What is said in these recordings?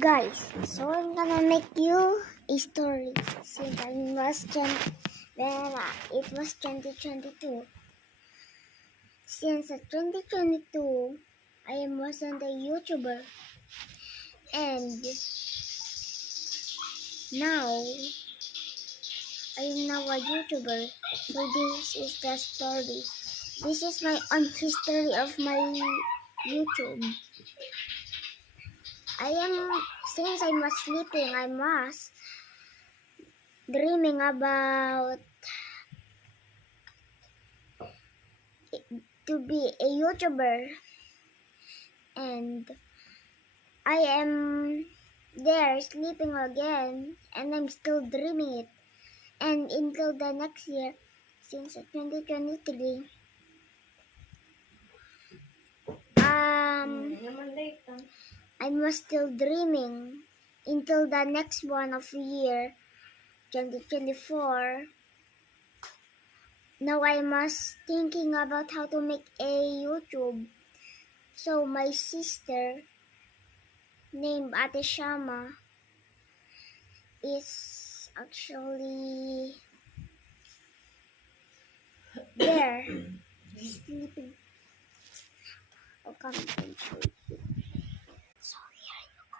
Guys, so I'm gonna make you a story since it was 2022. Since 2022, I wasn't a YouTuber, and now I am now a YouTuber. So this is the story. This is my own history of my YouTube. Since I was sleeping, I was dreaming about to be a YouTuber, and I am there sleeping again, and I'm still dreaming it. And until the next year, since 2023, I was still dreaming until the next one of year, 2024. Now I was thinking about how to make a YouTube. So my sister, named Ate Shama, is actually there, sleeping. I'll come and show you. So here you go.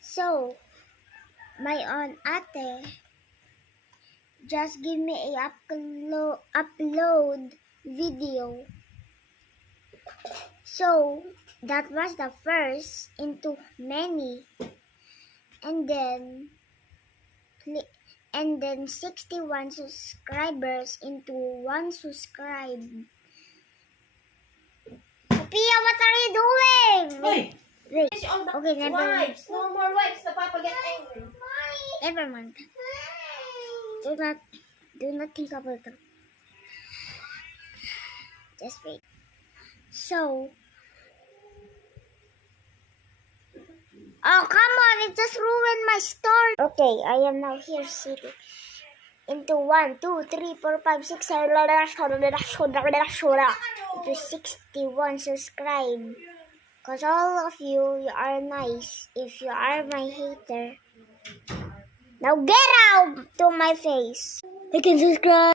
So, my own ate just give me a upload video. So, that was the first into many. And then 61 subscribers into 1 subscribe. Pia, what are you doing? Wait. Okay, never mind. Wipes. No more wipes. The papa get angry. Never mind. Do not think about it. Just wait. So, oh come on! It just ruined my story. Okay, I am now here sitting into 1, 2, 3, 4, 5, 6, 7, into 61 subscribe. Cause all of you are nice. If you are my hater, now get out to my face. You can subscribe.